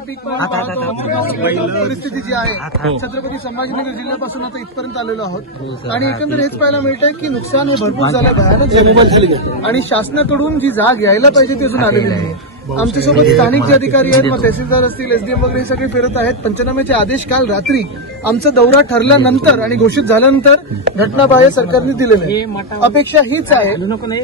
पीक परिस्थिती जी आहे छत्रपती संभाजीनगर जिल्ह्यापासून आता इथपर्यंत आलेलो आहोत आणि एकंदर हेच पाहायला मिळतंय की नुकसान हे भरपूर झालं, भयानक झालं आणि शासनाकडून जी जाग यायला पाहिजे ती अजून आलेली नाही। आमच्यासोबत स्थानिक जे अधिकारी आहेत, मग तहसीलदार असतील, एसडीएम वगैरे सगळे फिरत आहेत। पंचनाम्याचे आदेश काल रात्री आमचा दौरा ठरल्यानंतर आणि घोषित झाल्यानंतर घटनाबाह्य सरकारने दिलेले। अपेक्षा हीच आहे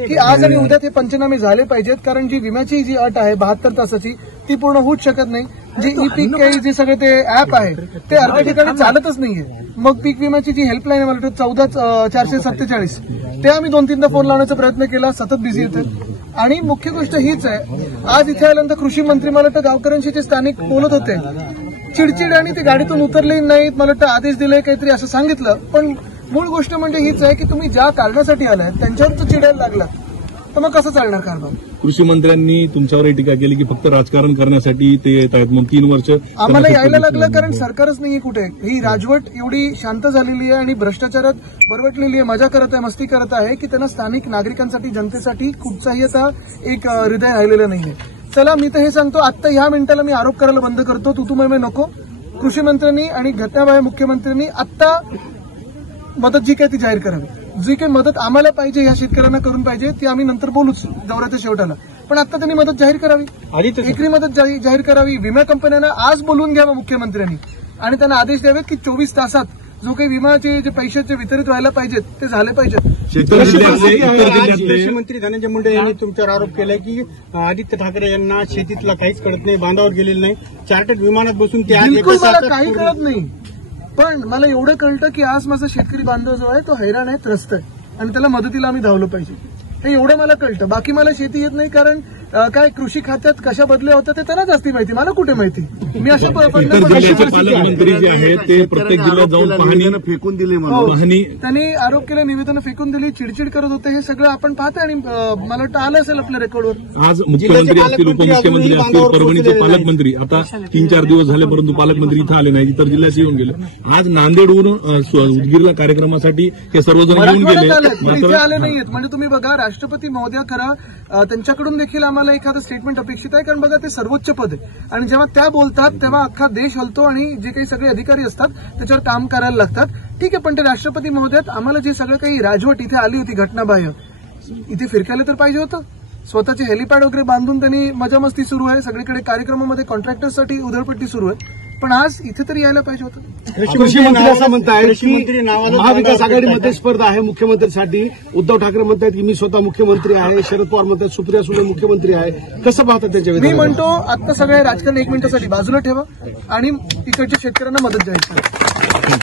की आज आणि उद्यात हे पंचनामे झाले पाहिजेत, कारण जी विम्याची जी अट आहे 72 तासाची ती पूर्ण होऊच शकत नाही। जे ई पीक काही जे सगळे ते ऍप आहे ते अर्ध्या ठिकाणी चालतच नाहीये। मग पीक विम्याची जी हेल्पलाईन आहे मला 14,447 ते आम्ही 2-3दा फोन लावण्याचा प्रयत्न केला, सतत बिझी येते। आणि मुख्य गोष्ट हीच आहे, आज इथे आल्यानंतर कृषी मंत्री मला वाटतं गावकऱ्यांशी ते स्थानिक बोलत होते, चिडचिड आणि ते गाडीतून उतरले नाहीत, मला वाटतं आदेश दिले काहीतरी असं सांगितलं। पण मूळ गोष्ट म्हणजे हीच आहे की तुम्ही ज्या कारणासाठी आलाय त्यांच्यावर तो चिडायला लागला तर मग कसं चालणार कारभार? कृषी मंत्र्यांनी तुमच्यावर टीका केली की फक्त राजकारण करण्यासाठी ते येत आहेत, मग 3 वर्ष आम्हाला यायला लागलं कारण सरकारच नाहीये कुठे। ही राजवट एवढी शांत झालेली आहे आणि भ्रष्टाचारात बरवटलेली आहे, मजा करत आहे, मस्ती करत आहे की त्यांना स्थानिक नागरिकांसाठी, जनतेसाठी कुठचाही आता एक हृदय राहिलेलं नाहीये। चला, मी तर हे सांगतो, आता ह्या मिनिटाला मी आरोप करायला बंद करतो, तू मै नको। कृषी मंत्र्यांनी आणि घटनाबाह्य मुख्यमंत्र्यांनी आता मदत जी काय ती जाहीर करावी। जी काही मदत आम्हाला पाहिजे, या शेतकऱ्यांना करून पाहिजे, ती आम्ही नंतर बोलूच दौऱ्याच्या शेवटाला। पण आता त्यांनी मदत जाहीर करावी, एकरी मदत जाहीर करावी। विमा कंपन्यांना आज बोलवून घ्यावं मुख्यमंत्र्यांनी आणि त्यांना आदेश द्यावेत की 24 तासात जो काही विमाचे जे पैशाचे वितरित व्हायला पाहिजेत ते झाले पाहिजेत। कृषी मंत्री धनंजय मुंडे यांनी तुमच्यावर आरोप केलाय की आदित्य ठाकरे यांना शेतीतला काहीच कळत नाही, बांधावर गेलेलं नाही, चार्टर्ड विमानात बसून ते बिलकुल मला काही कळत नाही। पण मला एवढं कळतं की आज माझा शेतकरी बांधव जो आहे तो हैराण आहे, त्रस्त आहे आणि त्याला मदतीला आम्ही धावलो पाहिजे, हे एवढं मला कळतं। बाकी मला शेती येत नाही, कारण काय कृषी खात्यात कशा बदल्या होत्या ते त्यांना जास्ती माहिती, मला कुठे माहिती। मी अशा पालकमंत्री जे आहेत ते प्रत्येक जिल्ह्यात जाऊन पाहणी फेकून दिली, त्यांनी आरोप केले, निवेदनं फेकून दिली, चिडचिड करत होते, हे सगळं आपण पाहतोय आणि मला वाटतं आलं असेल आपल्या रेकॉर्डवर। आज मुख्यमंत्री असतील, उपमुख्यमंत्री असतील, परभणीचे पालकमंत्री आता 3-4 दिवस झाले परंतु पालकमंत्री इथं आले नाही, इतर जिल्ह्यात येऊन गेले। आज नांदेडहून उदगीरला कार्यक्रमासाठी हे सर्वजण येऊन गेले, इथे आले नाहीत। म्हणजे तुम्ही बघा, राष्ट्रपती महोदया खरं त्यांच्याकडून देखील आम्हाला एखादं स्टेटमेंट अपेक्षित आहे, कारण बघा ते सर्वोच्च पद आहे आणि जेव्हा त्या बोलतात तेव्हा अख्खा देश हलतो आणि जे काही सगळे अधिकारी असतात त्याच्यावर काम करायला लागतात। ठीक आहे, पण ते राष्ट्रपती महोदयात आम्हाला जे सगळं काही राजवट इथे आली होती घटनाबाह्य, इथे फिरकायला तर पाहिजे होतं। स्वतःचे हेलिपॅड वगैरे बांधून त्यांनी मजा मस्ती सुरू आहे, सगळीकडे कार्यक्रमामध्ये कॉन्ट्रॅक्टर्ससाठी उधळपट्टी सुरू आहे, पण आज इथे तरी यायला पाहिजे होतं। कृषी मंत्री असं म्हणताय की महाविकास आघाडीमध्ये स्पर्धा आहे मुख्यमंत्र्यांसाठी, उद्धव ठाकरे म्हणतात की मी स्वतः मुख्यमंत्री आहे, शरद पवार म्हणतात सुप्रिया सुळे मुख्यमंत्री आहे, कसं पाहतात त्याच्या? मी म्हणतो आता सगळे राजकारण 1 मिनिटासाठी बाजूला ठेवा आणि इकडच्या शेतकऱ्यांना मदत जाहीर करा।